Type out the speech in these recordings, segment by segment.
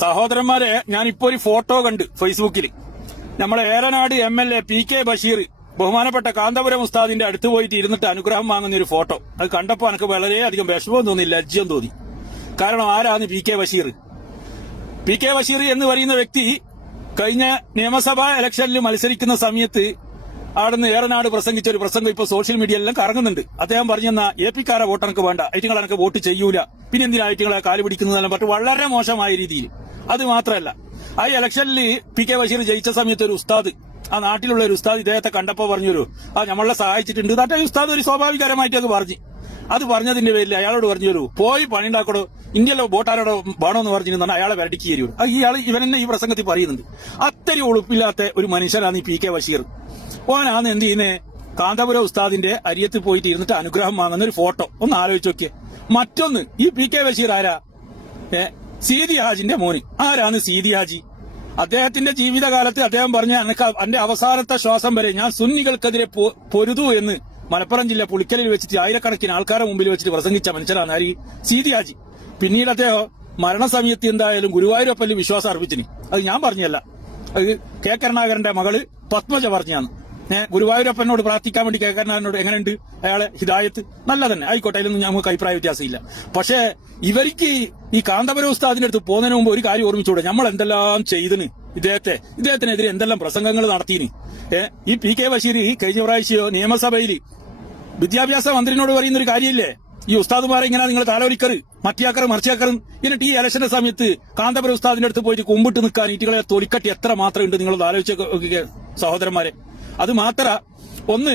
സഹോദരന്മാരെ, ഞാനിപ്പോ ഒരു ഫോട്ടോ കണ്ട് ഫേസ്ബുക്കിൽ. നമ്മളെ ഏറനാട് MLA PK ബഷീർ ബഹുമാനപ്പെട്ട കാന്തപുരം ഉസ്താദിന്റെ അടുത്ത് പോയിട്ട് ഇരുന്നിട്ട് അനുഗ്രഹം വാങ്ങുന്ന ഒരു ഫോട്ടോ. അത് കണ്ടപ്പോ എനിക്ക് വളരെയധികം വിഷമം തോന്നി, ലജ്ജം തോന്നി. കാരണം ആരാണ് PK ബഷീർ? PK ബഷീർ എന്ന് പറയുന്ന വ്യക്തി കഴിഞ്ഞ നിയമസഭാ ഇലക്ഷനിൽ മത്സരിക്കുന്ന സമയത്ത് അവിടുന്ന് ഏറനാട് പ്രസംഗിച്ച ഒരു പ്രസംഗം ഇപ്പൊ സോഷ്യൽ മീഡിയയിലെല്ലാം കറങ്ങുന്നുണ്ട്. അദ്ദേഹം പറഞ്ഞെന്ന AP വോട്ട് എനിക്ക് വേണ്ട, ഐറ്റിങ്ങൾ എനിക്ക് വോട്ട് ചെയ്യൂല, പിന്നെ എന്തിനാ ഐറ്റിങ്ങളെ കാല് പിടിക്കുന്നതെല്ലാം പറഞ്ഞിട്ട് വളരെ മോശമായ രീതിയിൽ. അത് മാത്രമല്ല, ആ ഇലക്ഷനിൽ PK ബഷീർ ജയിച്ച സമയത്ത് ഒരു ഉസ്താദ്, ആ നാട്ടിലുള്ള ഒരു ഉസ്താദ് ഇദ്ദേഹത്തെ കണ്ടപ്പോ പറഞ്ഞൊരു നമ്മളെ സഹായിച്ചിട്ടുണ്ട്. എന്നിട്ട് ഉസ്താദ് ഒരു സ്വാഭാവികരമായിട്ട് അത് പറഞ്ഞു. അത് പറഞ്ഞതിന്റെ പേരിൽ അയാളോട് പറഞ്ഞു, പോയി പണി ഉണ്ടാക്കടോ, ഇന്ത്യയിലെ വോട്ടാരോടോ വേണമെന്ന് പറഞ്ഞിരുന്നാണ് അയാളെ വരടിക്ക് തരൂ. ഇവൻ തന്നെ ഈ പ്രസംഗത്തിൽ പറയുന്നുണ്ട്. അത്രയും ഉളുപ്പില്ലാത്ത ഒരു മനുഷ്യനാണ് ഈ PK ബഷീർ. ഓനാണ് എന്ത് ചെയ്യുന്നേ, കാന്തപുരം ഉസ്താദിന്റെ അരിയത്ത് പോയിട്ട് ഇരുന്നിട്ട് അനുഗ്രഹം വാങ്ങുന്ന ഒരു ഫോട്ടോ ഒന്ന് ആലോചിച്ച് നോക്കിയേ. മറ്റൊന്ന്, ഈ PK ബഷീർ ആരാ? സീതി ഹാജിന്റെ മോന്. ആരാണ് സീതി ഹാജി? അദ്ദേഹത്തിന്റെ ജീവിതകാലത്ത് അദ്ദേഹം പറഞ്ഞ എന്റെ അവസാനത്തെ ശ്വാസം വരെ ഞാൻ സുന്നികൾക്കെതിരെ പൊരുതു എന്ന് മലപ്പുറം ജില്ല പുളിക്കലിൽ വെച്ചിട്ട് ആയിരക്കണക്കിന് ആൾക്കാരുടെ മുമ്പിൽ വെച്ചിട്ട് പ്രസംഗിച്ച മനുഷ്യനാണ് ആര്? സീതി ഹാജി. പിന്നീട് അദ്ദേഹം മരണസമയത്ത് എന്തായാലും ഗുരുവായൂരപ്പല്ലിൽ വിശ്വാസം അർപ്പിച്ചിന്. അത് ഞാൻ പറഞ്ഞല്ല, അത് K കരുണാകരന്റെ മകള് പത്മജ പറഞ്ഞാണ്. ഗുരുവായൂരപ്പനോട് പ്രാർത്ഥിക്കാൻ വേണ്ടി K കരുണാകരനോട് എങ്ങനെയുണ്ട് അയാളെ ഹിദായത്ത്? നല്ല തന്നെ ആയിക്കോട്ടെ, അതിലൊന്നും നമുക്ക് അഭിപ്രായ വ്യത്യാസമില്ല. പക്ഷേ ഇവർക്ക് ഈ കാന്തപുരം ഉസ്താദിന്റെ അടുത്ത് പോകുന്നതിന് മുമ്പ് ഒരു കാര്യം ഓർമ്മിച്ചൂടെ, നമ്മൾ എന്തെല്ലാം ചെയ്തിന്, ഇദ്ദേഹത്തിനെതിരെ എന്തെല്ലാം പ്രസംഗങ്ങൾ നടത്തിയിന്. ഈ PK ബഷീർ കഴിഞ്ഞ പ്രാവശ്യം നിയമസഭയിൽ വിദ്യാഭ്യാസ മന്ത്രിനോട് പറയുന്ന ഒരു കാര്യമില്ലേ, ഈ ഉസ്താദുമാരെ ഇങ്ങനെ നിങ്ങൾ താലോലിക്കറ്, മറ്റിയാക്കറ് മറിച്ചാക്കറും. എന്നിട്ട് ഈ ഇലക്ഷന്റെ സമയത്ത് കാന്തപുരം ഉസ്താദിന്റെ അടുത്ത് പോയിട്ട് കുമ്പിട്ട് നിൽക്കാൻ ഈറ്റുകളെ തൊലിക്കട്ടി എത്ര മാത്രം ഉണ്ട് നിങ്ങൾ ആലോചിച്ച സഹോദരന്മാരെ. അത് മാത്ര ഒന്ന്,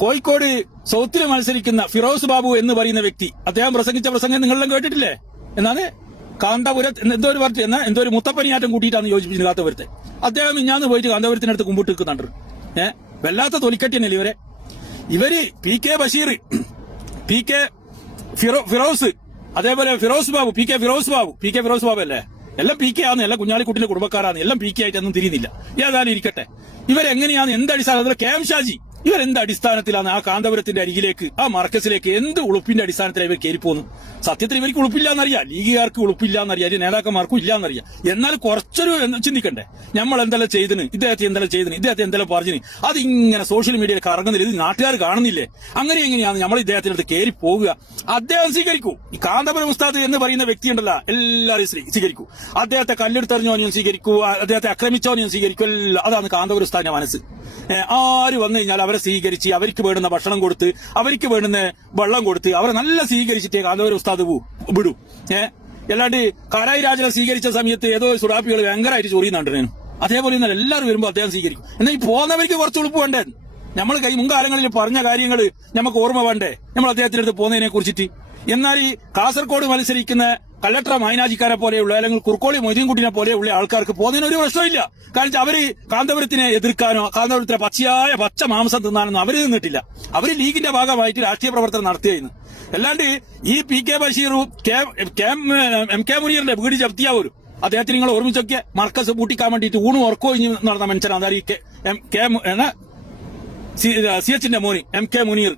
കോഴിക്കോട് സൗത്തിൽ മത്സരിക്കുന്ന ഫിറോസ് ബാബു എന്ന് പറയുന്ന വ്യക്തി, അദ്ദേഹം പ്രസംഗിച്ച പ്രസംഗം നിങ്ങളെല്ലാം കേട്ടിട്ടില്ലേ? എന്നാണ് കാന്തപുരം എന്തോ ഒരു മുത്തപ്പനിയാറ്റം കൂട്ടിയിട്ടാണ് യോജിപ്പിച്ചത് കാന്തപുരത്തെ. അദ്ദേഹം ഇഞ്ഞാന്ന് പോയിട്ട് കാന്തപുരത്തിനടുത്ത് കുമ്പിട്ട് നിൽക്കുന്നുണ്ട്. വല്ലാത്ത തൊലിക്കട്ടി തന്നെയല്ലേ ഇവര്. PK ബഷീർ, PK ഫിറോസ്, അതേപോലെ ഫിറോസ് ബാബു, PK ഫിറോസ് ബാബു അല്ലേ? എല്ലാം PK ആണ്, എല്ലാം കുഞ്ഞാലിക്കുട്ടിന്റെ കുടുംബക്കാരാണ്, എല്ലാം PK ആയിട്ടൊന്നും തിരിയുന്നില്ല. ഏതായാലും ഇരിക്കട്ടെ, ഇവരെങ്ങനെയാണ്, എന്ത് അടിസ്ഥാനത്തിൽ KM ഷാജി ഇവരെന്ത് അടിസ്ഥാനത്തിലാണ് ആ കാന്തപുരത്തിന്റെ അരികിലേക്ക്, ആ മർക്കസിലേക്ക് എന്ത് ഉളുപ്പിന്റെ അടിസ്ഥാനത്തിലാണ് ഇവർ കയറിപ്പോന്നു? സത്യത്തിൽ ഇവർക്ക് ഉളുപ്പില്ലാന്നറിയാം, ലീഗുകാർക്ക് ഉളുപ്പില്ലാന്നറിയാം, നേതാക്കന്മാർക്കും ഇല്ലാന്നറിയാം. എന്നാൽ കുറച്ചൊരു ചിന്തിക്കണ്ടേ, നമ്മൾ എന്തെല്ലാം ചെയ്തിന്, ഇദ്ദേഹത്തെ എന്തെല്ലാം പറഞ്ഞിന്, അതിങ്ങനെ സോഷ്യൽ മീഡിയയിൽ കറങ്ങുന്നില്ല, ഇത് നാട്ടുകാർ കാണുന്നില്ലേ? അങ്ങനെ എങ്ങനെയാണ് നമ്മൾ ഇദ്ദേഹത്തിന്റെ അടുത്ത് കയറി പോവുക? അദ്ദേഹം സ്വീകരിക്കൂ. ഈ കാന്തപുരം ഉസ്താദ് എന്ന് പറയുന്ന വ്യക്തിയുണ്ടല്ലോ, എല്ലാവരും സ്വീകരിക്കൂ. അദ്ദേഹത്തെ കല്ലെടുത്തെറിഞ്ഞോ ഞാൻ സ്വീകരിക്കൂ, അദ്ദേഹത്തെ ആക്രമിച്ചോ ഞാൻ സ്വീകരിക്കൂ, എല്ലാം. അതാണ് കാന്തപുരം ഉസ്താദിന്റെ മനസ്സ്. ആര് വന്നു കഴിഞ്ഞാൽ അവരെ സ്വീകരിച്ച്, അവർക്ക് വേണ്ടുന്ന ഭക്ഷണം കൊടുത്ത്, അവർക്ക് വേണ്ടുന്ന വെള്ളം കൊടുത്ത്, അവരെ നല്ല സ്വീകരിച്ചിട്ടേ കാന്തപുരം ഉസ്താദ് വിടൂ. അല്ലാണ്ട് കാരായി രാജനെ സ്വീകരിച്ച സമയത്ത് ഏതോ സുഡാപ്പികൾ ഭയങ്കരമായിട്ട് ചൊറിയുന്നുണ്ടായിരുന്നു. അതേപോലെ ഇന്നലെ എല്ലാവരും വരുമ്പോൾ അദ്ദേഹം സ്വീകരിക്കും. എന്നാൽ ഈ പോകുന്നവർക്ക് കുറച്ച് ഉളുപ്പ് വേണ്ടേ? നമ്മൾ മുൻകാലങ്ങളിൽ പറഞ്ഞ കാര്യങ്ങൾ നമുക്ക് ഓർമ്മ വേണ്ടേ നമ്മൾ അദ്ദേഹത്തിന്റെ അടുത്ത് പോകുന്നതിനെ കുറിച്ചിട്ട്? എന്നാൽ ഈ കാസർഗോഡ് മത്സരിക്കുന്ന കലക്ടർ മൈനാജിക്കാരെ പോലെയുള്ള, അല്ലെങ്കിൽ കുർക്കോളി മൊയ്തീൻകുട്ടിനെ പോലെയുള്ള ആൾക്കാർക്ക് പോകുന്നതിന് ഒരു പ്രശ്നമില്ല. കാരണം അവര് കാന്തപുരത്തിനെ എതിർക്കാനോ കാന്തപുരത്തിലെ പച്ച മാംസം തിന്നാനൊന്നും അവര് നിന്നിട്ടില്ല. അവര് ലീഗിന്റെ ഭാഗമായിട്ട് രാഷ്ട്രീയ പ്രവർത്തനം നടത്തുകയായിരുന്നു. അല്ലാണ്ട് ഈ PK ബഷീറും MK മുനീറിന്റെ വീട് ജപ്തിയാവൂരും. അദ്ദേഹത്തിന് നിങ്ങൾ ഓർമ്മിച്ചൊക്കെ മർക്കസ് പൂട്ടിക്കാൻ വേണ്ടിയിട്ട് ഊണും ഉറക്കോ ഇഞ്ഞ് നടന്ന മനുഷ്യനാണ്. അതായത് CH ന്റെ മോന് MK മുനീർ.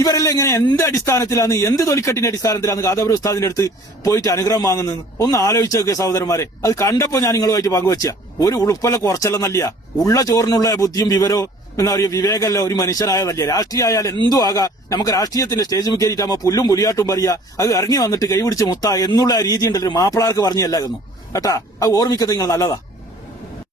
ഇവരെല്ലാം ഇങ്ങനെ എന്ത് അടിസ്ഥാനത്തിലാണ്, എന്ത് തൊലിക്കട്ടിന്റെ അടിസ്ഥാനത്തിലാണ് കാന്തപുരം ഉസ്താദിന്റെ അടുത്ത് പോയിട്ട് അനുഗ്രഹം വാങ്ങുന്നത്? ഒന്ന് ആലോചിച്ച് നോക്കിയ സഹോദരന്മാരെ. അത് കണ്ടപ്പോ ഞാൻ നിങ്ങളുമായിട്ട് പങ്കുവെച്ച ഒരു ഉളുപ്പല്ല കുറച്ചെല്ലാം നല്ല ഉള്ള ചോറിനുള്ള ബുദ്ധിയും വിവരവും എന്താ പറയുക, വിവേകമല്ല ഒരു മനുഷ്യനായതല്ലേ. രാഷ്ട്രീയ ആയാലും എന്തും ആകാം. നമുക്ക് രാഷ്ട്രീയത്തിന്റെ സ്റ്റേജ് കയറിയിട്ടാകുമ്പോ പുല്ലും പുലിയാട്ടും പറയാ, അത് ഇറങ്ങി വന്നിട്ട് കൈപിടിച്ച് മുത്ത എന്നുള്ള രീതി ഉണ്ടല്ലോ മാപ്പിളാർക്ക് പറഞ്ഞല്ലായിരുന്നു കേട്ടാ. അത് ഓർമ്മിക്കുന്നത് നിങ്ങൾ നല്ലതാ.